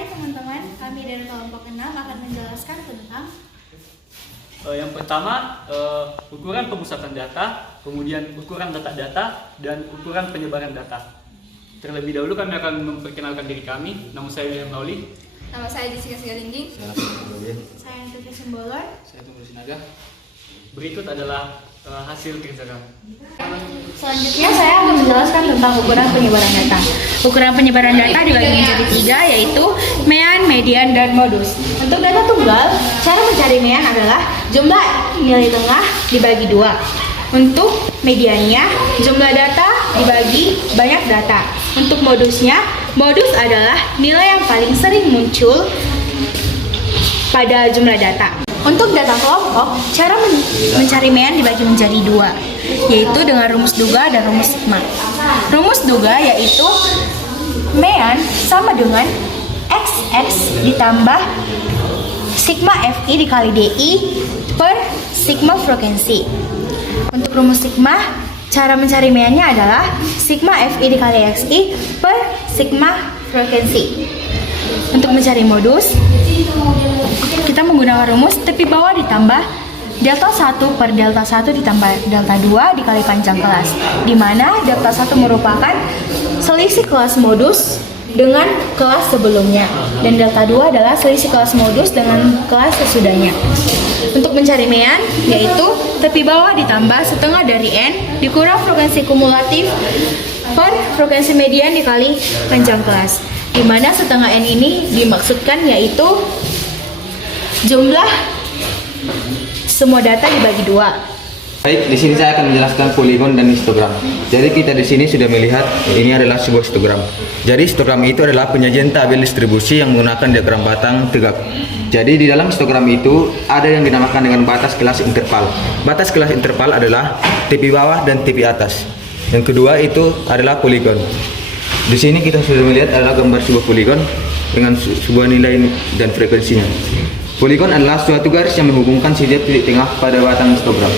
Hai teman-teman, kami dari kelompok 6 akan menjelaskan tentang Yang pertama, ukuran pemusatan data, kemudian ukuran letak data, dan ukuran penyebaran data. Terlebih dahulu kami akan memperkenalkan diri kami. Nama saya William Lauli. Nama saya Jessica Sigalingging. saya Tuti Sembolor. Saya Tunggu Sinaga. Berikut adalah hasil kerja kami. Selanjutnya saya akan menjelaskan tentang ukuran penyebaran data. Ukuran penyebaran data dibagi menjadi 3, yaitu mean, median, dan modus. Untuk data tunggal, cara mencari mean adalah jumlah nilai tengah dibagi 2. Untuk mediannya, jumlah data dibagi banyak data. Untuk modusnya, modus adalah nilai yang paling sering muncul pada jumlah data. Untuk data kelompok, cara mencari mean dibagi menjadi 2, yaitu dengan rumus duga dan rumus sigma. Rumus duga yaitu mean sama dengan XX ditambah sigma FI dikali DI per sigma frekuensi. Untuk rumus sigma, cara mencari meannya adalah sigma FI dikali XI per sigma frekuensi. Untuk mencari modus, kita menggunakan rumus tepi bawah ditambah delta 1 per delta 1 ditambah delta 2 dikali panjang kelas, di mana delta 1 merupakan selisih kelas modus dengan kelas sebelumnya, dan delta 2 adalah selisih kelas modus dengan kelas sesudahnya. Untuk mencari mean, yaitu tepi bawah ditambah setengah dari N dikurang frekuensi kumulatif per frekuensi median dikali panjang kelas, di mana setengah N ini dimaksudkan yaitu jumlah semua data dibagi 2. Baik, di sini saya akan menjelaskan poligon dan histogram. Jadi kita di sini sudah melihat ini adalah sebuah histogram. Jadi histogram itu adalah penyajian tabel distribusi yang menggunakan diagram batang tegak. Jadi di dalam histogram itu ada yang dinamakan dengan batas kelas interval. Batas kelas interval adalah tepi bawah dan tepi atas. Yang kedua itu adalah poligon. Di sini kita sudah melihat adalah gambar sebuah poligon dengan sebuah nilai dan frekuensinya. Poligon adalah suatu garis yang menghubungkan setiap titik tengah pada batang histogram.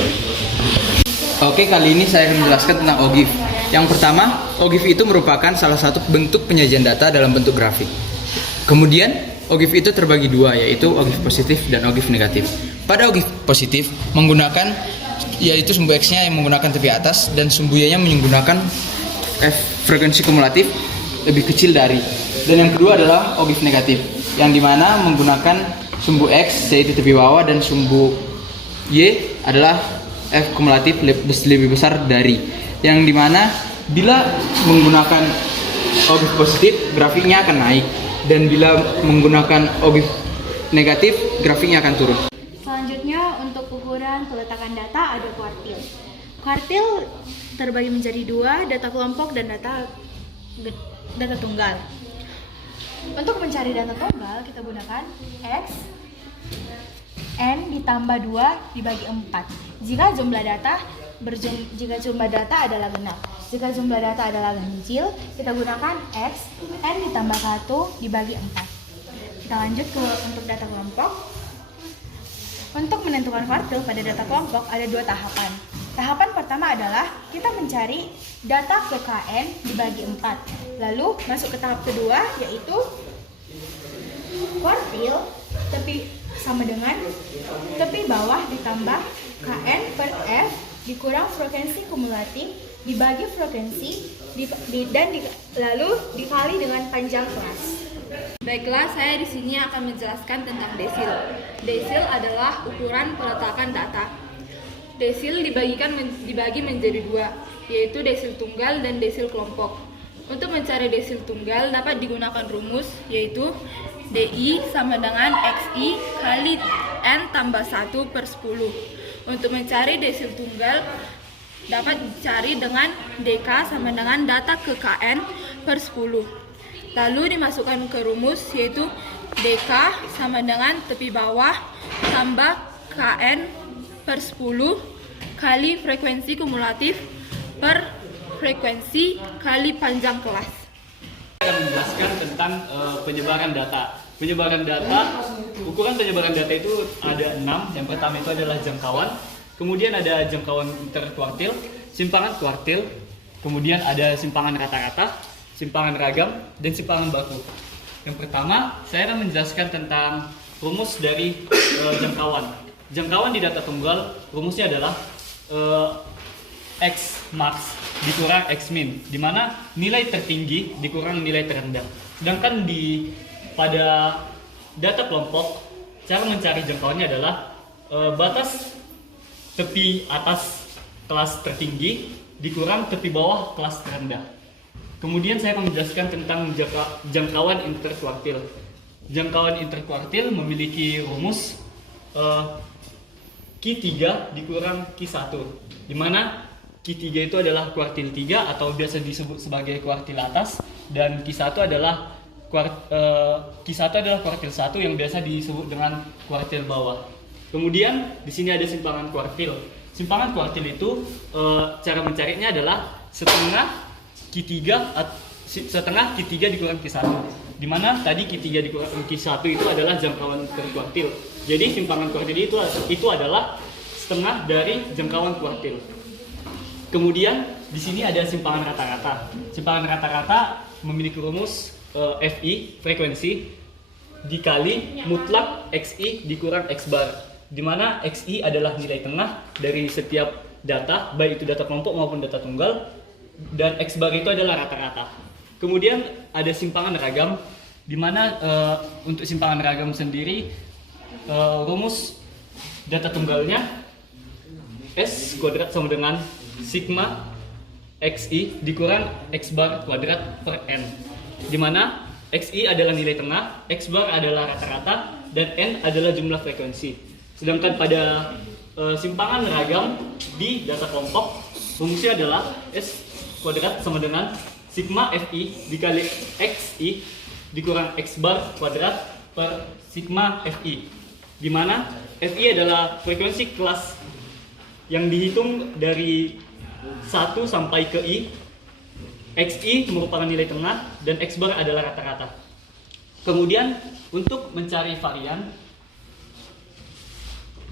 Oke, kali ini saya akan menjelaskan tentang OGIF. Yang pertama, OGIF itu merupakan salah satu bentuk penyajian data dalam bentuk grafik. Kemudian, OGIF itu terbagi 2, yaitu OGIF positif dan OGIF negatif. Pada OGIF positif, menggunakan yaitu sumbu X-nya yang menggunakan tepi atas dan sumbu Y-nya menggunakan frekuensi kumulatif lebih kecil dari. Dan yang kedua adalah OGIF negatif, yang dimana menggunakan sumbu X yaitu tepi bawah dan sumbu Y adalah F kumulatif lebih besar dari, yang dimana bila menggunakan OGIF positif grafiknya akan naik, dan bila menggunakan OGIF negatif grafiknya akan turun. Selanjutnya untuk ukuran peletakan data ada kuartil. Kuartil terbagi menjadi 2, data kelompok dan data tunggal. Untuk mencari data tunggal kita gunakan X N ditambah 2 dibagi 4. Jika jumlah data adalah genap. Jika jumlah data adalah ganjil, kita gunakan X N ditambah 1 dibagi 4. Kita lanjut untuk data kelompok. Untuk menentukan kuartil pada data kelompok ada 2 tahapan. Tahapan pertama adalah kita mencari data ke KN dibagi 4. Lalu masuk ke tahap kedua, yaitu kuartil sama dengan tepi bawah ditambah KN per F dikurang frekuensi kumulatif dibagi frekuensi lalu dikali dengan panjang kelas. Baiklah, saya di sini akan menjelaskan tentang desil. Desil adalah ukuran peletakan data. Desil dibagi menjadi 2, yaitu desil tunggal dan desil kelompok. Untuk mencari desil tunggal dapat digunakan rumus, yaitu DI sama dengan XI kali N tambah 1 per 10. Untuk mencari desil tunggal dapat dicari dengan DK sama dengan data ke KN per 10. Lalu dimasukkan ke rumus, yaitu DK sama dengan tepi bawah tambah KN per 10 kali frekuensi kumulatif per frekuensi kali panjang kelas. Saya akan menjelaskan tentang penyebaran data. Ukuran penyebaran data itu ada 6. Yang pertama itu adalah jangkauan, kemudian ada jangkauan interkuartil, simpangan kuartil, kemudian ada simpangan rata-rata, simpangan ragam, dan simpangan baku. Yang pertama, saya akan menjelaskan tentang rumus dari jangkauan. Jangkauan di data tunggal, rumusnya adalah X max dikurang X min, di mana nilai tertinggi dikurang nilai terendah. Sedangkan pada data kelompok, cara mencari jangkauannya adalah batas tepi atas kelas tertinggi dikurang tepi bawah kelas terendah. Kemudian saya akan menjelaskan tentang jangkauan interkuartil. Jangkauan interkuartil memiliki rumus Q3 dikurang Q1, di mana Q3 itu adalah kuartil 3 atau biasa disebut sebagai kuartil atas, dan Q1 adalah kuartil 1 yang biasa disebut dengan kuartil bawah. Kemudian di sini ada simpangan kuartil. Simpangan kuartil itu cara mencarinya adalah setengah Q3 dikurang Q1, di mana tadi Q3 dikurang Q1 itu adalah jangkauan kuartil. Jadi simpangan kuartil itu adalah setengah dari jangkauan kuartil. Kemudian di sini ada simpangan rata-rata. Simpangan rata-rata memiliki rumus FI frekuensi dikali mutlak XI dikurang X bar, di mana XI adalah nilai tengah dari setiap data, baik itu data kelompok maupun data tunggal, dan X bar itu adalah rata-rata. Kemudian ada simpangan ragam, di mana untuk simpangan ragam sendiri rumus data tunggalnya S kuadrat sama dengan sigma XI dikurang X bar kuadrat per N, di mana XI adalah nilai tengah, X bar adalah rata-rata, dan N adalah jumlah frekuensi. Sedangkan pada simpangan ragam di data kelompok, rumusnya adalah S kuadrat sama dengan sigma FI dikali XI dikurang X bar kuadrat per sigma FI, di mana FI adalah frekuensi kelas yang dihitung dari 1 sampai ke I. XI merupakan nilai tengah dan X bar adalah rata-rata. Kemudian untuk mencari varian,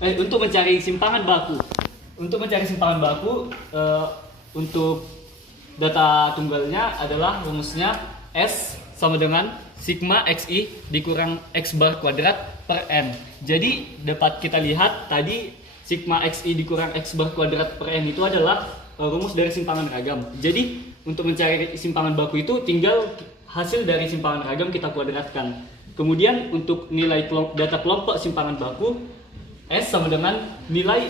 untuk mencari simpangan baku, untuk data tunggalnya adalah rumusnya S sama dengan sigma XI dikurang X bar kuadrat per N. Jadi dapat kita lihat tadi sigma XI dikurang X bar kuadrat per N itu adalah rumus dari simpangan ragam. Jadi untuk mencari simpangan baku itu tinggal hasil dari simpangan ragam kita kuadratkan. Kemudian untuk nilai data kelompok simpangan baku, S sama dengan nilai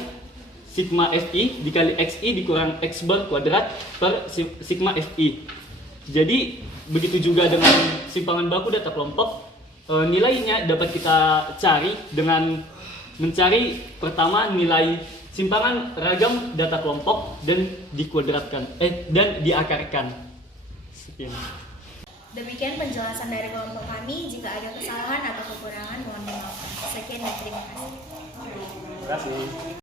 sigma FI dikali XI dikurang X bar kuadrat per sigma FI. Jadi begitu juga dengan simpangan baku data kelompok, nilainya dapat kita cari dengan mencari pertama nilai simpangan ragam data kelompok dan dikuadratkan dan diakarkan. Sekian. Demikian penjelasan dari kelompok kami. Jika ada kesalahan atau kekurangan mohon dimaafkan. Sekian dan terima kasih. Terima kasih.